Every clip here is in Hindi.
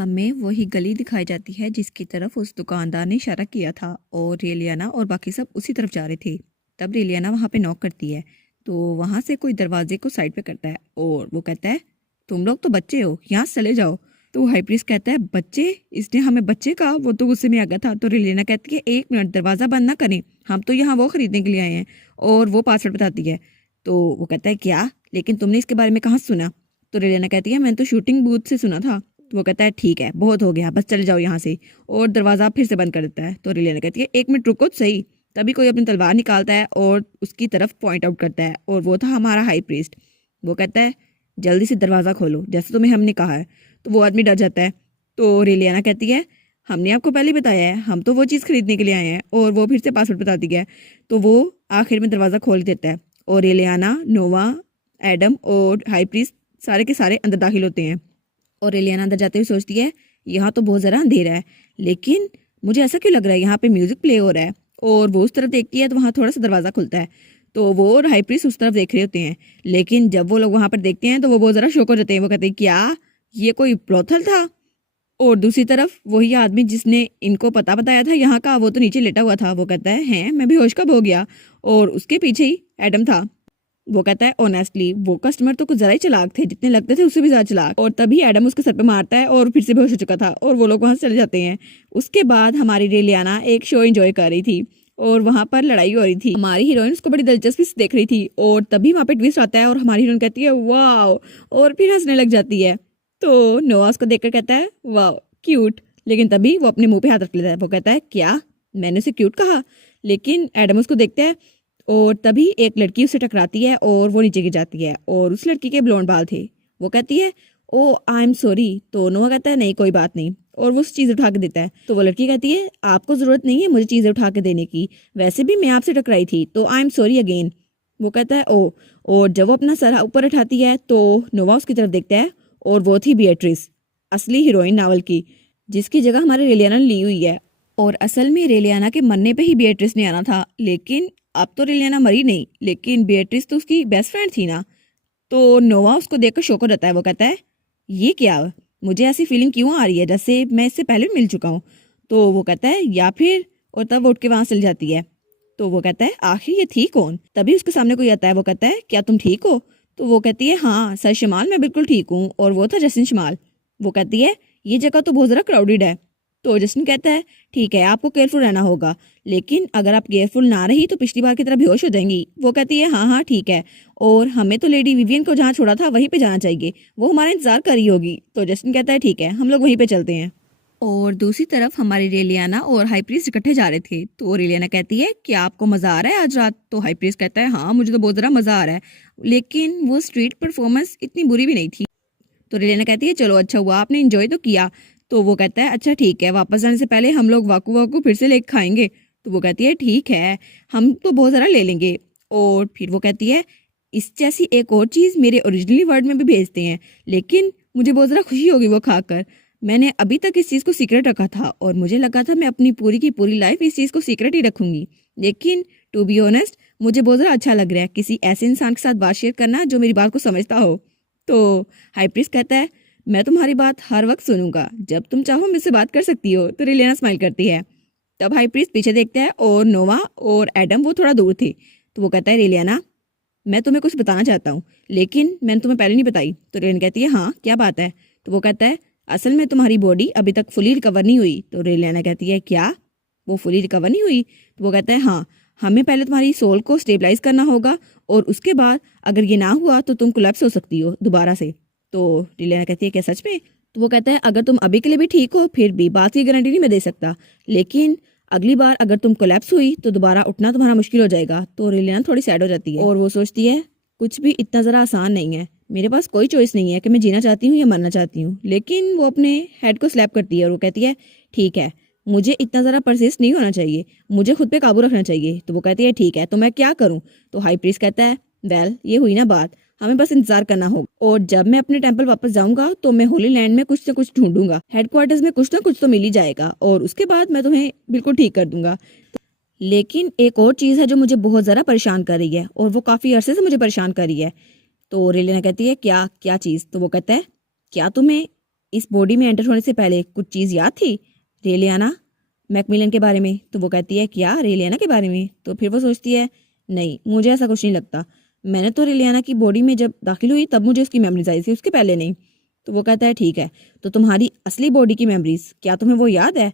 हमें वही गली दिखाई जाती है जिसकी तरफ उस दुकानदार ने इशारा किया था और रेलियाना और बाकी सब उसी तरफ जा रहे थे। तब रेलियाना वहाँ पे नॉक करती है तो वहाँ से कोई दरवाजे को साइड पे करता है और वो कहता है तुम लोग तो बच्चे हो, यहाँ से चले जाओ। तो हाई प्रीस्ट कहता है बच्चे, इसने हमें बच्चे कहा। वो तो गुस्से में आ गया था। तो रेलियाना कहती है 1 मिनट, दरवाज़ा बंद ना करें, हम तो यहाँ वो खरीदने के लिए आए हैं। और वो पासवर्ड बताती है। तो वो कहता है क्या, लेकिन तुमने इसके बारे में कहाँ सुना? तो रेलियाना कहती है मैंने तो शूटिंग बूथ से सुना था। तो वो कहता है ठीक है, बहुत हो गया, बस चले जाओ यहाँ से। और दरवाज़ा फिर से बंद कर देता है। तो रेलियाना कहती है 1 मिनट रुको तो सही। तभी कोई अपनी तलवार निकालता है और उसकी तरफ पॉइंट आउट करता है और वो था हमारा हाई प्रीस्ट। वो कहता है जल्दी से दरवाज़ा खोलो जैसे तुम्हें हमने कहा है। तो वो आदमी डर जाता है। तो रेलियाना कहती है हमने आपको पहले बताया है, हम तो वो चीज़ खरीदने के लिए आए हैं। और वो फिर से पासवर्ड बताती है। तो वो आखिर में दरवाज़ा खोल देता है और रेलियाना, नोवा, एडम और हाई प्रीस्ट सारे के सारे अंदर दाखिल होते हैं। और रेलियाना अंदर जाते हुए सोचती है यहाँ तो बहुत ज़रा अंधेरा है, लेकिन मुझे ऐसा क्यों लग रहा है यहाँ पे म्यूजिक प्ले हो रहा है। और वो उस तरफ देखती है तो वहाँ थोड़ा सा दरवाज़ा खुलता है। तो वो और हाई प्रीस्ट उस तरफ देख रहे होते हैं, लेकिन जब वो लोग वहाँ पर देखते हैं तो वो बहुत ज़रा शॉक हो जाते हैं। वो कहते हैं क्या ये कोई ब्रोथल था? और दूसरी तरफ वही आदमी जिसने इनको पता बताया था यहाँ का, वो तो नीचे लेटा हुआ था। वो कहता है हैं मैं भी होश कब हो गया। और उसके पीछे ही एडम था। वो कहता है ऑनेस्टली वो कस्टमर तो कुछ ज़रा ही चालाक थे, जितने लगते थे उससे भी ज़्यादा चालाक। और तभी एडम उसके सर पे मारता है और फिर से बेहोश हो चुका था और वो लोग वहाँ से चले जाते हैं। उसके बाद हमारी रेलियाना एक शो एंजॉय कर रही थी और वहाँ पर लड़ाई हो रही थी। हमारी हीरोइन उसको बड़ी दिलचस्पी से देख रही थी और तभी वहाँ पे ट्विस्ट आता है और हमारी हीरोइन कहती है वाह, और फिर हंसने लग जाती है। तो नोआ उसको देखकर कहता है वाह क्यूट, लेकिन तभी वो अपने मुंह पे हाथ रख लेता है। वो कहता है क्या मैंने उसे क्यूट कहा? लेकिन एडम उसको देखता है और तभी एक लड़की उससे टकराती है और वो नीचे गिर जाती है और उस लड़की के ब्लॉन्ड बाल थे। वो कहती है ओ आई एम सॉरी। तो नोआ कहता है नहीं कोई बात नहीं, और वो उस चीज़ उठा के देता है। तो वो लड़की कहती है आपको ज़रूरत नहीं है मुझे चीज़ें उठा के देने की, वैसे भी मैं आपसे टकराई थी तो आई एम सॉरी अगेन। वो कहता है ओ। और जब वो अपना सर ऊपर उठाती है तो नोवा उसकी तरफ देखता है और वो थी बिएट्रिस, असली हीरोइन नावल की, जिसकी जगह हमारे रेलियाना ने ली हुई है। और असल में रेलियाना के मरने पे ही बिएट्रिस ने आना था, लेकिन अब तो रेलियाना मरी नहीं, लेकिन बिएट्रिस तो उसकी बेस्ट फ्रेंड थी ना। तो नोवा उसको देखकर शौक हो जाता है। वो कहता है ये क्या, मुझे ऐसी फीलिंग क्यों आ रही है जैसे मैं इससे पहले भी मिल चुका हूँ। तो वो कहता है या फिर, और तब वो उठ के वहां चल जाती है। तो वो कहता है आखिर ये थी कौन? तभी उसके सामने कोई आता है। वो कहता है क्या तुम ठीक हो? तो वो कहती है हाँ सर शमाल मैं बिल्कुल ठीक हूँ, और वो था जसिन शमाल। वो कहती है ये जगह तो बहुत ज़रा क्राउडेड है। तो जस्टिन कहता है ठीक है आपको केयरफुल रहना होगा, लेकिन अगर आप केयरफुल ना रही तो पिछली बार की तरह बेहोश हो जाएंगी। वो कहती है हाँ हाँ ठीक है, और हमें तो लेडी विवियन को जहाँ छोड़ा था वहीं पे जाना चाहिए, वो हमारा इंतजार कर रही होगी। तो जस्टिन कहता है ठीक है हम लोग वहीं पे चलते हैं। और दूसरी तरफ हमारी रेलियाना और हाई प्रीस्ट इकट्ठे जा रहे थे। तो रेलियाना कहती है क्या आपको मजा आ रहा है आज रात? तो हाई प्रीस्ट कहता है हाँ मुझे तो बहुत ज़रा मजा आ रहा है, लेकिन वो स्ट्रीट परफॉर्मेंस इतनी बुरी भी नहीं थी। तो रेलियाना कहती है चलो अच्छा हुआ आपने एंजॉय तो किया। तो वो कहता है अच्छा ठीक है, वापस जाने से पहले हम लोग वाकू वाकू फिर से लेके खाएंगे। तो वो कहती है ठीक है हम तो बहुत ज़रा ले लेंगे। और फिर वो कहती है इस जैसी एक और चीज़ मेरे ओरिजिनली वर्ड में भी भेजते हैं, लेकिन मुझे बहुत ज़रा खुशी होगी वो खाकर। मैंने अभी तक इस चीज़ को सीक्रेट रखा था और मुझे लगा था मैं अपनी पूरी की पूरी लाइफ इस चीज़ को सीक्रेट ही रखूंगी, लेकिन टू बी ऑनेस्ट मुझे बहुत ज़रा अच्छा लग रहा है किसी ऐसे इंसान के साथ बात शेयर करना जो मेरी बात को समझता हो। तो हाई प्रीस्ट कहता है मैं तुम्हारी बात हर वक्त सुनूंगा, जब तुम चाहो मुझसे बात कर सकती हो। तो रेलियाना स्माइल करती है। तब हाई प्रीस्ट पीछे देखता है और नोवा और एडम वो थोड़ा दूर थे। तो वो कहता है रेलियाना मैं तुम्हें कुछ बताना चाहता हूँ, लेकिन मैंने तुम्हें पहले नहीं बताई। तो रेलियाना कहती है हाँ क्या बात है? तो वो कहता है असल में तुम्हारी बॉडी अभी तक फुली रिकवर नहीं हुई। तो रेलियाना कहती है क्या वो फुली रिकवर नहीं हुई? तो वो कहता है हाँ हमें पहले तुम्हारी सोल को स्टेबलाइज करना होगा, और उसके बाद अगर ये ना हुआ तो तुम कोलैप्स हो सकती हो दोबारा से। तो रेलियाना कहती है क्या सच में? तो वो कहता है अगर तुम अभी के लिए भी ठीक हो फिर भी बात की गारंटी नहीं मैं दे सकता, लेकिन अगली बार अगर तुम कोलैप्स हुई तो दोबारा उठना तुम्हारा मुश्किल हो जाएगा। तो रेलियाना थोड़ी सैड हो जाती है और वो सोचती है कुछ भी इतना ज़रा आसान नहीं है, मेरे पास कोई चॉइस नहीं है कि मैं जीना चाहती हूँ या मरना चाहती हूँ। लेकिन वो अपने हेड को स्लैप करती है और वो कहती है ठीक है मुझे इतना ज़रा परसिस्ट नहीं होना चाहिए, मुझे खुद पे काबू रखना चाहिए। तो वो कहती है ठीक है तो मैं क्या करूँ? तो हाई प्रीस्ट कहता है वेल ये हुई ना बात, हमें बस इंतजार करना होगा, और जब मैं अपने टेंपल वापस जाऊंगा तो मैं होली लैंड में कुछ से कुछ ढूंढूंगा, हेडक्वार्टर्स में कुछ ना कुछ तो मिल ही जाएगा, और उसके बाद मैं तुम्हें बिल्कुल ठीक कर दूंगा। लेकिन एक और चीज़ है जो मुझे बहुत ज़रा परेशान कर रही है, और वो काफ़ी अरसे से मुझे परेशान कर रही है। तो रेलिना कहती है क्या क्या चीज़? तो वो कहता है क्या तुम्हें इस बॉडी में एंटर होने से पहले कुछ चीज़ याद थी रेलियाना मैकमिलन के बारे में? तो वो कहती है क्या रेलियाना के बारे में? तो फिर वो सोचती है नहीं, मुझे ऐसा कुछ नहीं लगता। मैंने तो रेलियाना की बॉडी में जब दाखिल हुई तब मुझे उसकी मेमोरीज आई थी, उसके पहले नहीं। तो वो कहता है ठीक है, तो तुम्हारी असली बॉडी की मेमोरीज क्या तुम्हें वो याद है?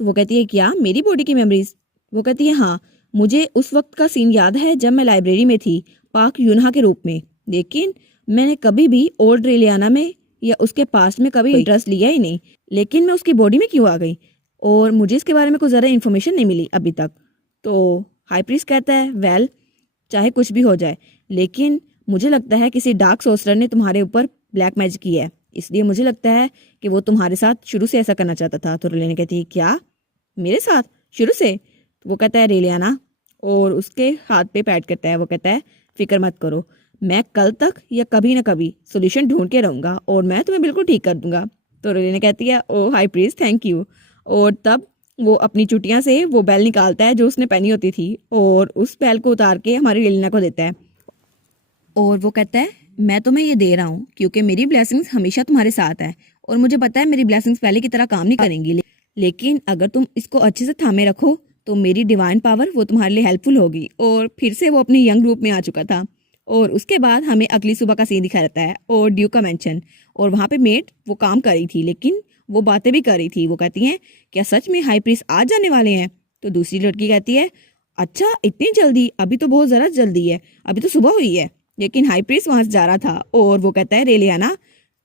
तो वो कहती है क्या मेरी बॉडी की मेमोरीज? वो कहती है हाँ, मुझे उस वक्त का सीन याद है जब मैं लाइब्रेरी में थी पाक यूनहा के रूप में, लेकिन मैंने कभी भी ओल्ड रेलियाना में या उसके पास्ट में कभी इंटरेस्ट लिया ही नहीं। लेकिन मैं उसकी बॉडी में क्यों आ गई और मुझे इसके बारे में कोई ज़्यादा इन्फॉर्मेशन नहीं मिली अभी तक। तो हाई प्रीस्ट कहता है वेल, चाहे कुछ भी हो जाए, लेकिन मुझे लगता है किसी डार्क सोर्सर ने तुम्हारे ऊपर ब्लैक मैजिक किया है, इसलिए मुझे लगता है कि वो तुम्हारे साथ शुरू से ऐसा करना चाहता था। तो रेलियाना कहती है क्या मेरे साथ शुरू से? तो वो कहता है रेलियाना, और उसके हाथ पे पैड करता है। वो कहता है फिक्र मत करो, मैं कल तक या कभी ना कभी सोल्यूशन ढूंढ के रहूंगा और मैं तुम्हें बिल्कुल ठीक कर दूंगा। तो रेलियाना कहती है ओ हाई प्रीस्ट थैंक यू। और तब वो अपनी चुटियां से वो बेल निकालता है जो उसने पहनी होती थी और उस बेल को उतार के हमारी रेलिना को देता है और वो कहता है मैं तुम्हें ये दे रहा हूँ क्योंकि मेरी ब्लेसिंग्स हमेशा तुम्हारे साथ है और मुझे पता है मेरी ब्लेसिंग्स पहले की तरह काम नहीं करेंगी, लेकिन अगर तुम इसको अच्छे से थामे रखो तो मेरी डिवाइन पावर वो तुम्हारे लिए हेल्पफुल होगी। और फिर से वो अपने यंग रूप में आ चुका था। और उसके बाद हमें अगली सुबह का सीन दिखाया जाता है और ड्यूक का मेंशन, और वहाँ पे मेड वो काम कर रही थी लेकिन वो बातें भी कर रही थी। वो कहती हैं क्या सच में हाई प्रीस्ट आज जाने वाले हैं? तो दूसरी लड़की कहती है अच्छा इतनी जल्दी? अभी तो बहुत ज़रा जल्दी है, अभी तो सुबह हुई है। लेकिन हाई प्रीस्ट वहाँ से जा रहा था और वो कहता है रेलियाना।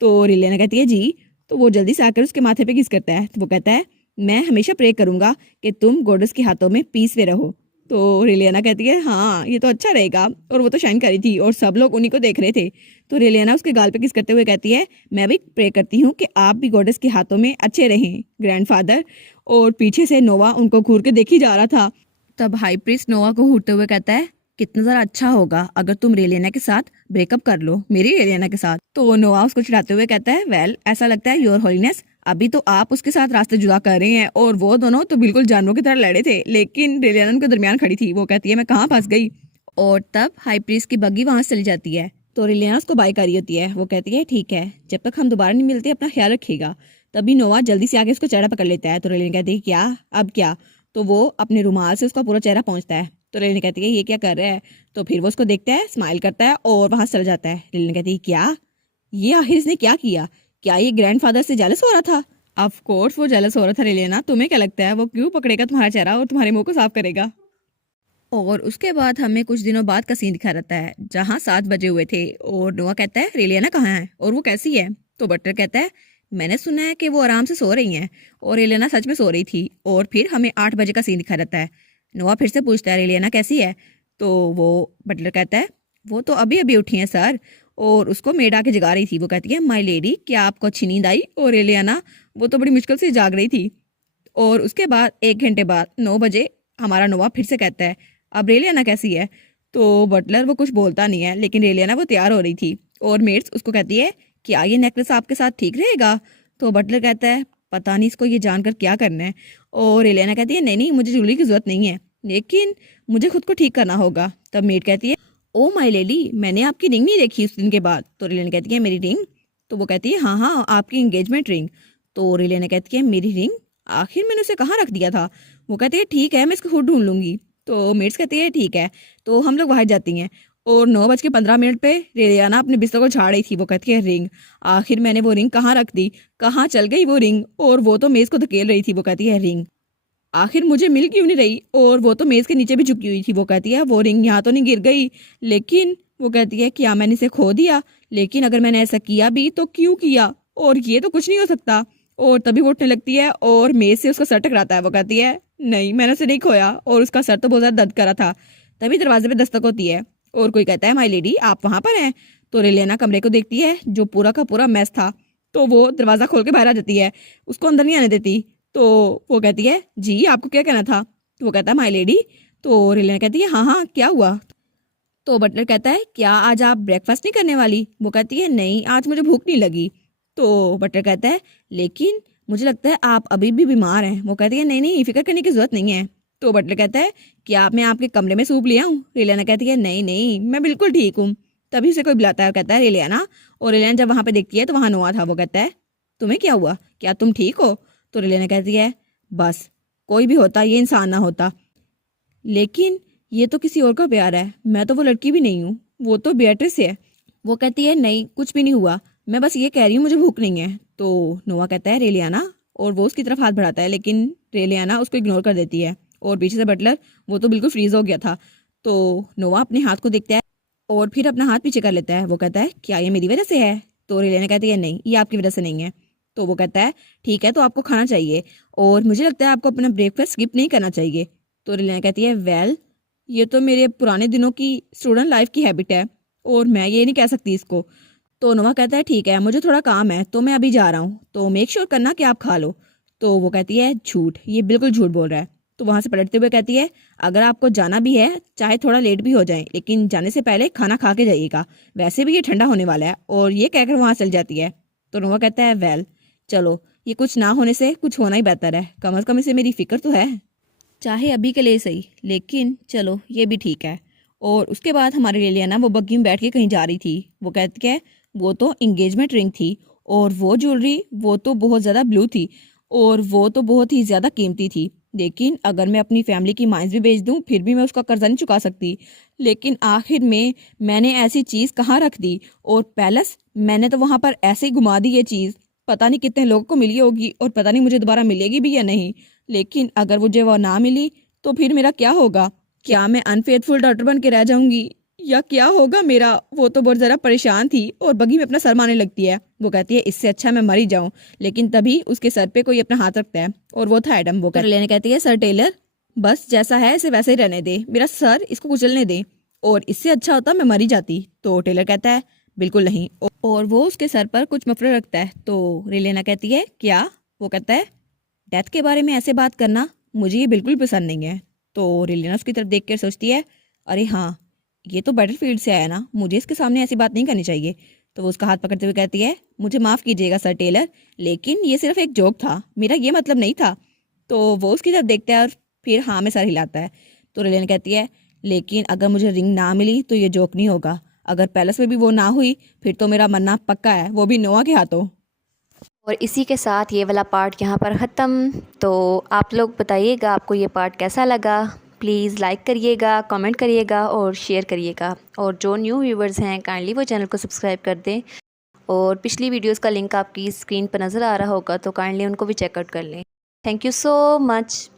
तो रेलियाना कहती है जी। तो वो जल्दी से आकर उसके माथे पे किस करता है। तो वो कहता है मैं हमेशा प्रे करूंगा कि तुम गॉडेस के हाथों में पीस में रहो। तो रेलियाना कहती है हाँ ये तो अच्छा रहेगा। और वो तो शाइन करी थी और सब लोग उन्हीं को देख रहे थे। तो रेलियाना उसके गाल पे किस करते हुए कहती है मैं भी प्रे करती हूँ कि आप भी गॉडेस के हाथों में अच्छे रहें ग्रैंडफादर। और पीछे से नोवा उनको घूर के देखी जा रहा था। तब हाई प्रीस्ट नोवा को घूरते हुए कहता है कितना ज़रा अच्छा होगा अगर तुम रेलियाना के साथ ब्रेकअप कर लो, मेरी रेलियाना के साथ। तो नोवा उसको चिढ़ाते हुए कहता है वेल ऐसा लगता है योर होलीनेस अभी तो आप उसके साथ रास्ते जुदा कर रहे हैं और वो दोनों तो बिल्कुल जानवरों की तरह लड़े थे, लेकिन रेलियाना उनके दरमियान खड़ी थी। वो कहती है मैं कहाँ फंस गई। और तब हाई प्रीस्ट की बग्गी वहां से चली जाती है। तो रेलियाना उसको बाय कर रही होती है। वो कहती है ठीक है, जब तक हम दोबारा नहीं मिलते अपना ख्याल रखिएगा। तभी नोवा जल्दी से आके उसको चेहरा पकड़ लेता है। तो रेलियाना कहती है क्या अब क्या? तो वो अपने रुमाल से उसका पूरा चेहरा पहुंचता है। तो रेलियाना कहती है ये क्या कर रहा है? तो फिर वो उसको देखता है, स्माइल करता है और वहां से चल जाता है। रेलियाना कहती है क्या ये आखिर इसने क्या किया? क्या ये ग्रैंडफादर से जेलस हो रहा था? ऑफ कोर्स वो जेलस हो रहा था रेलियाना, तुम्हें क्या लगता है वो क्यों पकड़ेगा तुम्हारा चेहरा और तुम्हारे मुंह को साफ करेगा? और उसके बाद हमें कुछ दिनों बाद का सीन दिखा रहता है जहाँ 7 बजे हुए थे और नोआ कहता है रेलियाना कहाँ है और वो कैसी है? तो बटलर कहता है मैंने सुना है कि वो आराम से सो रही हैं। और रेलियाना सच में सो रही थी। और फिर हमें 8 बजे का सीन दिखा रहता है। नोआ फिर से पूछता है रेलियाना कैसी है? तो वो बटलर कहता है वो तो अभी अभी उठी है सर। और उसको मेड आके जगा रही थी। वो कहती है माय लेडी क्या आपको अच्छी नींद आई? और रेलियाना वो तो बड़ी मुश्किल से जाग रही थी। और उसके बाद 1 घंटे बाद 9 बजे हमारा नोआ फिर से कहता है अब रेलियाना कैसी है? तो बटलर वो कुछ बोलता नहीं है, लेकिन रेलियाना वो तैयार हो रही थी। और मेड्स उसको कहती है क्या ये नेकलेस आपके साथ ठीक रहेगा? तो बटलर कहता है पता नहीं इसको ये जानकर क्या करना है। और रेलियाना कहती है नहीं नहीं मुझे ज्वेलरी की जरूरत नहीं है, लेकिन मुझे खुद को ठीक करना होगा। तब मेड कहती है ओ माय लेडी मैंने आपकी रिंग नहीं देखी उस दिन के बाद। तो रेलियाना कहती है मेरी रिंग? तो वो कहती है हाँ हाँ आपकी एंगेजमेंट रिंग। तो रेलियाना कहती है मेरी रिंग? आखिर मैंने उसे कहाँ रख दिया था? वो कहती है ठीक है मैं इसको खुद ढूंढ लूंगी। तो मेड्स कहती है ठीक है। तो हम लोग बाहर जाती हैं और 9:15 पे रेलियाना अपने बिस्तर को झाड़ रही थी। वो कहती है रिंग? आखिर मैंने वो रिंग कहाँ रख दी? कहाँ चल गई वो रिंग? और वो तो मेज को धकेल रही थी। वो कहती है रिंग आखिर मुझे मिल क्यों नहीं रही? और वो तो मेज के नीचे भी झुकी हुई थी। वो कहती है वो रिंग यहाँ तो नहीं गिर गई, लेकिन वो कहती है क्या मैंने इसे खो दिया? लेकिन अगर मैंने ऐसा किया भी तो क्यों किया? और ये तो कुछ नहीं हो सकता। और तभी वो उठने लगती है और मेज से उसका सर टकराता है। वो कहती है नहीं मैंने उसे नहीं खोया और उसका सर तो बहुत ज्यादा दर्द कर रहा था। तभी दरवाजे पे दस्तक होती है और कोई कहता है माय लेडी आप वहां पर हैं? तो रेलियाना कमरे को देखती है जो पूरा का पूरा मैस था। तो वो दरवाजा खोल के बाहर आ जाती है, उसको अंदर नहीं आने देती। तो वो कहती है जी आपको क्या कहना था? तो वो कहता है माय लेडी। तो रेलियाना कहती है हाँ हाँ क्या हुआ? तो बटलर कहता है क्या आज आप ब्रेकफास्ट नहीं करने वाली? वो कहती है नहीं आज मुझे भूख नहीं लगी। तो बटलर कहता है लेकिन मुझे लगता है आप अभी भी बीमार हैं। वो कहती है नहीं नहीं फिक्र करने की जरूरत नहीं है। तो बटलर कहता है क्या मैं आपके कमरे में सूप ले आऊं? रेलियाना कहती है नहीं नहीं मैं बिल्कुल ठीक हूँ। तभी उसे कोई बुलाता है, कहता है रेलियाना। और रेलियाना जब वहां पे देखती है तो वहां नोआ था। वो कहता है तुम्हें क्या हुआ, क्या तुम ठीक हो? तो रेलियाना कहती है बस कोई भी होता ये इंसान ना होता। लेकिन ये तो किसी और का प्यार है, मैं तो वो लड़की भी नहीं हूँ, वो तो बेatrice है। वो कहती है नहीं कुछ भी नहीं हुआ, मैं बस ये कह रही हूँ मुझे भूख नहीं है। तो नोआ कहता है रेलियाना, और वो उसकी तरफ हाथ बढ़ाता है, लेकिन रेलियाना उसको इग्नोर कर देती है। और पीछे से बटलर, वो तो बिल्कुल फ्रीज हो गया था। तो नोआ अपने हाथ को देखता है और फिर अपना हाथ पीछे कर लेता है। वो कहता है क्या ये मेरी वजह से है? तो रेलियाना कहती है नहीं ये आपकी वजह से नहीं है। तो वो कहता है ठीक है तो आपको खाना चाहिए, और मुझे लगता है आपको अपना ब्रेकफास्ट स्किप नहीं करना चाहिए। तो रिलायना कहती है वेल ये तो मेरे पुराने दिनों की स्टूडेंट लाइफ की हैबिट है, और मैं ये नहीं कह सकती इसको। तो नोवा कहता है ठीक है मुझे थोड़ा काम है तो मैं अभी जा रहा हूँ, तो मेक श्योर करना कि आप खा लो। तो वो कहती है झूठ, ये बिल्कुल झूठ बोल रहा है। तो वहां से पलटते हुए कहती है अगर आपको जाना भी है चाहे थोड़ा लेट भी हो जाए, लेकिन जाने से पहले खाना खा के जाइएगा, वैसे भी ये ठंडा होने वाला है। और ये कहकर वहां चल जाती है। तो नोवा कहता है वेल चलो ये कुछ ना होने से कुछ होना ही बेहतर है, कम से कम इसे मेरी फिक्र तो है, चाहे अभी के लिए सही, लेकिन चलो ये भी ठीक है। और उसके बाद हमारी रेलियाना वो बग्गी में बैठ के कहीं जा रही थी। वो कहती है वो तो इंगेजमेंट रिंग थी, और वो ज्वेलरी वो तो बहुत ज़्यादा ब्लू थी, और वो तो बहुत ही ज़्यादा कीमती थी। लेकिन अगर मैं अपनी फैमिली की माइंस भी बेच दूं फिर भी मैं उसका कर्जा नहीं चुका सकती। लेकिन आखिर में मैंने ऐसी चीज़ कहाँ रख दी, और पैलेस मैंने तो वहाँ पर ऐसे ही घुमा दी ये चीज़, पता नहीं कितने लोगों को मिली होगी और पता नहीं मुझे दोबारा मिलेगी भी या नहीं। लेकिन अगर मुझे वो ना मिली तो फिर मेरा क्या होगा? क्या मैं अनफेथफुल डॉटर बन के रह जाऊंगी, या क्या होगा मेरा? वो तो बहुत ज़रा परेशान थी और बगी में अपना सर मारने लगती है। वो कहती है इससे अच्छा मैं मर ही जाऊं। लेकिन तभी उसके सर पे कोई अपना हाथ रखता है, और वो था एडम। वो लेने कहती है सर टेलर बस जैसा है इसे वैसे ही रहने दे, मेरा सर इसको कुचलने दे, और इससे अच्छा होता मैं मर ही जाती। तो टेलर कहता है बिल्कुल नहीं, और वो उसके सर पर कुछ मफलर रखता है। तो रेलेना कहती है क्या? वो कहता है डेथ के बारे में ऐसे बात करना मुझे ये बिल्कुल पसंद नहीं है। तो रेलिना उसकी तरफ देख कर सोचती है अरे हाँ ये तो बैटलफील्ड से आया ना, मुझे इसके सामने ऐसी बात नहीं करनी चाहिए। तो वो उसका हाथ पकड़ते हुए कहती है मुझे माफ़ कीजिएगा सर टेलर, लेकिन ये सिर्फ एक जोक था, मेरा ये मतलब नहीं था। तो वो उसकी तरफ देखता है और फिर हाँ में सर हिलाता है। तो रेलिना कहती है लेकिन अगर मुझे रिंग ना मिली तो ये जोक नहीं होगा, अगर पैलेस में भी वो ना हुई फिर तो मेरा मरना पक्का है, वो भी नोआ के हाथों। और इसी के साथ ये वाला पार्ट यहाँ पर ख़त्म। तो आप लोग बताइएगा आपको ये पार्ट कैसा लगा। प्लीज़ लाइक करिएगा, कमेंट करिएगा और शेयर करिएगा। और जो न्यू व्यूवर्स हैं काइंडली वो चैनल को सब्सक्राइब कर दें। और पिछली वीडियोस का लिंक आपकी स्क्रीन पर नज़र आ रहा होगा तो काइंडली उनको भी चेकआउट कर लें। Thank you so much.